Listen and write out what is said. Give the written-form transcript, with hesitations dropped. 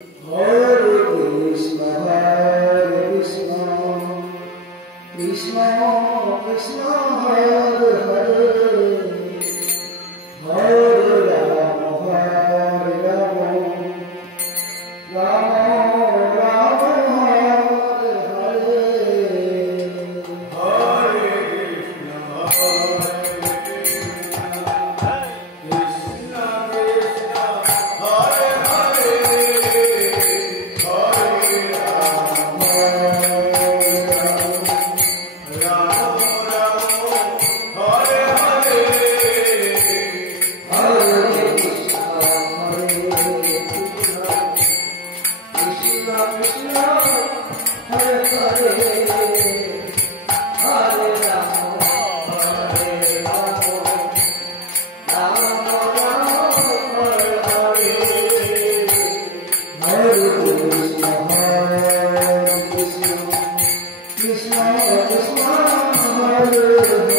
Hare Krishna, Krishna Krishna, Hare Hare, Hare Rama, Rama Rama, Hare Hare, Hare Krishna, Krishna Krishna, Hare Hare, Hare Rama, Rama Rama, Hare Hare, Hare Krishna, Krishna Krishna, Hare Hare, Hare Rama, Rama Rama, Hare Hare, Hare Krishna, Krishna Krishna, Hare Hare.